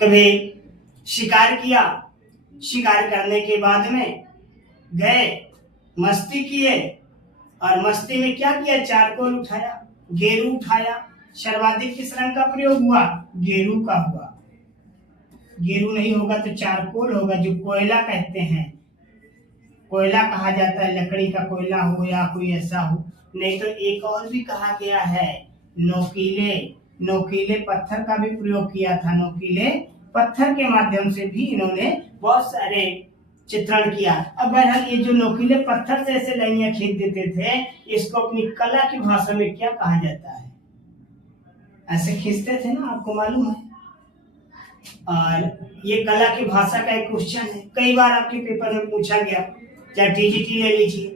कभी शिकार किया, शिकार करने के बाद में गए, मस्ती किए, और मस्ती में क्या किया, चारकोल उठाया, गेरू उठाया। सर्वाधिक किस रंग का प्रयोग हुआ, गेरू का हुआ। गेरू नहीं होगा तो चारकोल होगा, जो कोयला कहते हैं, कोयला कहा जाता है, लकड़ी का कोयला हो या कोई ऐसा हो। नहीं तो एक और भी कहा गया है, नोकीले, नोकीले पत्थर का भी प्रयोग किया था। नोकीले पत्थर के माध्यम से भी इन्होंने बहुत सारे चित्रण किया। अब बहरहाल ये जो नोकीले पत्थर से ऐसे लाइनें खींच देते थे, इसको अपनी कला की भाषा में क्या कहा जाता है, ऐसे खींचते थे ना, आपको मालूम है। और ये कला की भाषा का एक क्वेश्चन है, कई बार आपके पेपर में पूछा गया, चाहे टीजीटी ले लीजिए,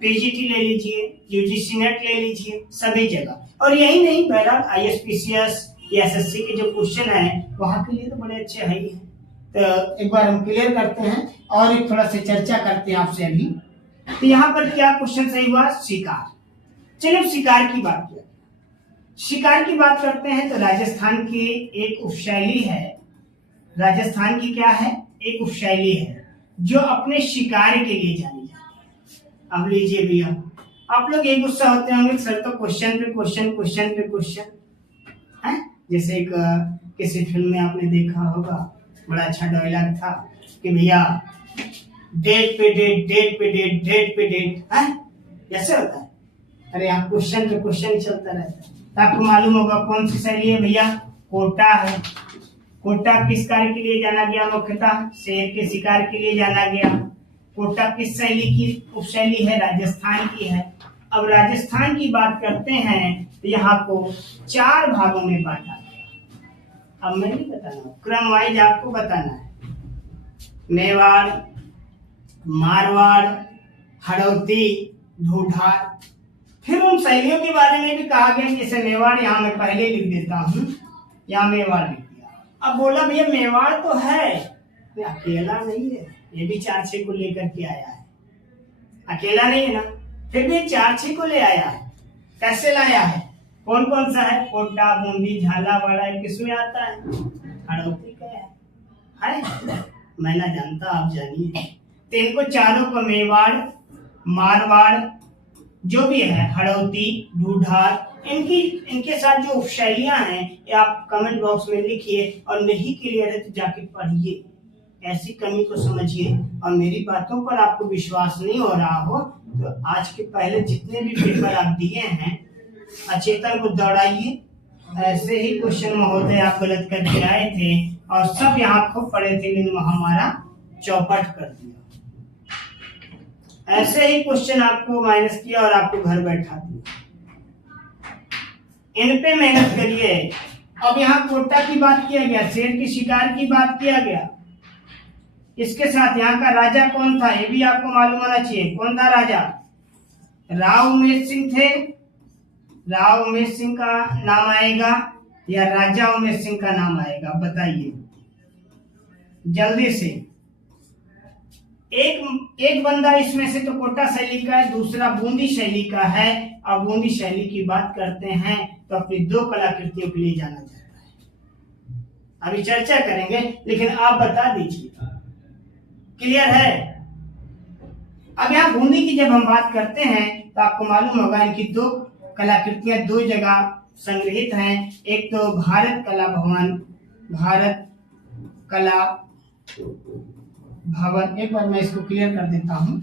पीजीटी ले लीजिए, यूजीसी नेट ले लीजिए, सभी जगह। और यही नहीं, बहरहाल आईएसपीसीएस या एसएससी के जो क्वेश्चन है वहां के लिए तो बड़े अच्छे है ही। तो एक बार हम क्लियर करते हैं और एक थोड़ा सा चर्चा करते हैं आपसे अभी। तो यहाँ पर क्या क्वेश्चन सही हुआ, शिकार। चलिए शिकार की बात करते हैं। शिकार की बात करते हैं तो राजस्थान की एक उपशैली है, राजस्थान की क्या है, एक उपशैली है जो अपने शिकार के लिए जानी जाती है। अब लीजिए भैया, आप लोग एक गुस्सा होते होंगे, सर तो क्वेश्चन पे क्वेश्चन, क्वेश्चन पे क्वेश्चन है। जैसे एक किसी फिल्म में आपने देखा होगा, बड़ा अच्छा डायलॉग था कि भैया डेट पे डेट, डेट पे डेट, डेट पे डेट, है ऐसे होता है। अरे आप क्वेश्चन पे क्वेश्चन ही चलता रहता है। तो आपको मालूम होगा कौन सी शैली है भैया, कोटा है। कोटा किस कार्य के लिए जाना गया, मुख्यतः शेर के शिकार के लिए जाना गया। कोटा किस शैली की उपशैली है, राजस्थान की है। अब राजस्थान की बात करते हैं तो यहाँ को 4 भागों में बांटा गया। अब मैं नहीं बताना, क्रम वाइज आपको बताना है। मेवाड़, मारवाड़, हड़ौती, ढूंढार। फिर उन शैलियों के बारे में भी कहा गया, जैसे मेवाड़ यहाँ मैं पहले लिख देता हूँ, यहाँ मेवाड़ लिख दिया। अब बोला भैया मेवाड़ तो है, अकेला नहीं है, ये भी 4-6 को लेकर के आया है, अकेला नहीं है ना, फिर भी 4-6 को ले आया है। कैसे लाया है, कौन कौन सा है, कोटा, बूंदी, झालावाड़ा, किसमें आता है, हड़ौती का है? मैं ना जानता, आप जानिए। तो इनको चारों को मेवाड़, मारवाड़, जो भी है, हड़ौती, ढूंढार, इनके साथ जो उपशैलियां हैं ये आप कमेंट बॉक्स में लिखिए, और नहीं क्लियर है तो जाके पढ़िए, ऐसी कमी को समझिए। और मेरी बातों पर आपको विश्वास नहीं हो रहा हो तो आज के पहले जितने भी पेपर आप दिए हैं, अचेतन को दौड़ाइए। ऐसे ही क्वेश्चन महोदय आप गलत करके आए थे और सब यहाँ खूब पढ़े थे, लेकिन हमारा चौपट कर दिया। ऐसे ही क्वेश्चन आपको माइनस किया और आपको घर बैठा दिया। इन पे मेहनत करिए। अब यहाँ कोटा की बात किया गया, शेर की शिकार की बात किया गया, इसके साथ यहाँ का राजा कौन था ये भी आपको मालूम होना चाहिए। कौन था राजा, राव उमेश सिंह थे। राव उमेश सिंह का नाम आएगा या राजा उमेश सिंह का नाम आएगा, बताइए जल्दी से। एक बंदा इसमें से तो कोटा शैली का है, दूसरा बूंदी शैली का है। अब बूंदी शैली की बात करते हैं तो अपनी 2 कलाकृतियों के लिए जाना जाता है। अभी चर्चा करेंगे, लेकिन आप बता दीजिए, क्लियर है? अब यहाँ बूंदी की जब हम बात करते हैं तो आपको मालूम होगा इनकी 2 कलाकृतियां 2 जगह संग्रहित हैं। एक तो भारत कला भवन, भारत कला भवन, एक बार मैं इसको क्लियर कर देता हूँ।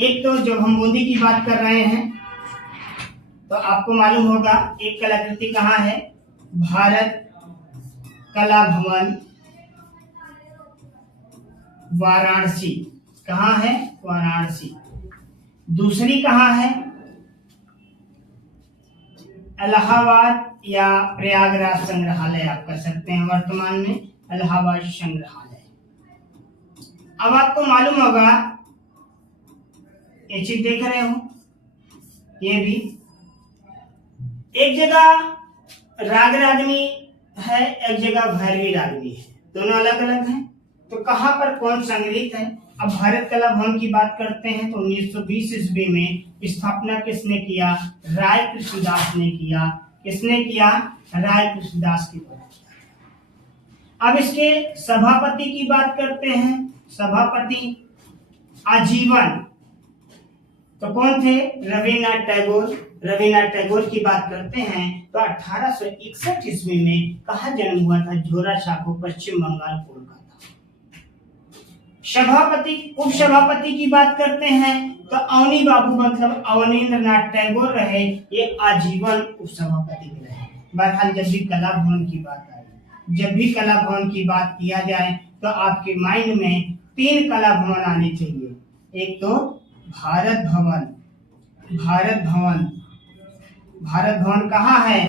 एक तो जब हम बूंदी की बात कर रहे हैं तो आपको मालूम होगा एक कलाकृति कहाँ है, भारत कला भवन वाराणसी। कहाँ है, वाराणसी। दूसरी कहाँ है, इलाहाबाद या प्रयागराज संग्रहालय आप कर सकते हैं, वर्तमान में इलाहाबाद संग्रहालय। अब आपको मालूम होगा, ये चीज देख रहे हो, ये भी एक जगह राग रागनी है, एक जगह भैरवी रागनी है, दोनों अलग अलग हैं। तो कहाँ पर कौन संग्रहित है? अब भारत कला भवन की बात करते हैं तो 1920 ईस्वी में स्थापना किसने किया, राय कृष्णदास ने किया। किसने किया, राय कृष्णदास की बात। अब इसके सभापति की बात करते हैं। सभापति आजीवन तो कौन थे? रविन्द्रनाथ टैगोर। रविन्द्रनाथ टैगोर की बात करते हैं तो 1861 ईस्वी में कहाँ जन्म हुआ था? झोरा छापो, पश्चिम बंगाल, कोलकाता। सभापति उप सभापति की बात करते हैं तो अवनी बाबू मतलब अवनीन्द्र नाथ टैगोर रहे, ये आजीवन उप सभापति रहे। बहरहाल जब भी कला भवन की बात आए, जब भी कला भवन की बात किया जाए तो आपके माइंड में 3 कला भवन आने चाहिए। एक तो भारत भवन। भारत भवन कहाँ है?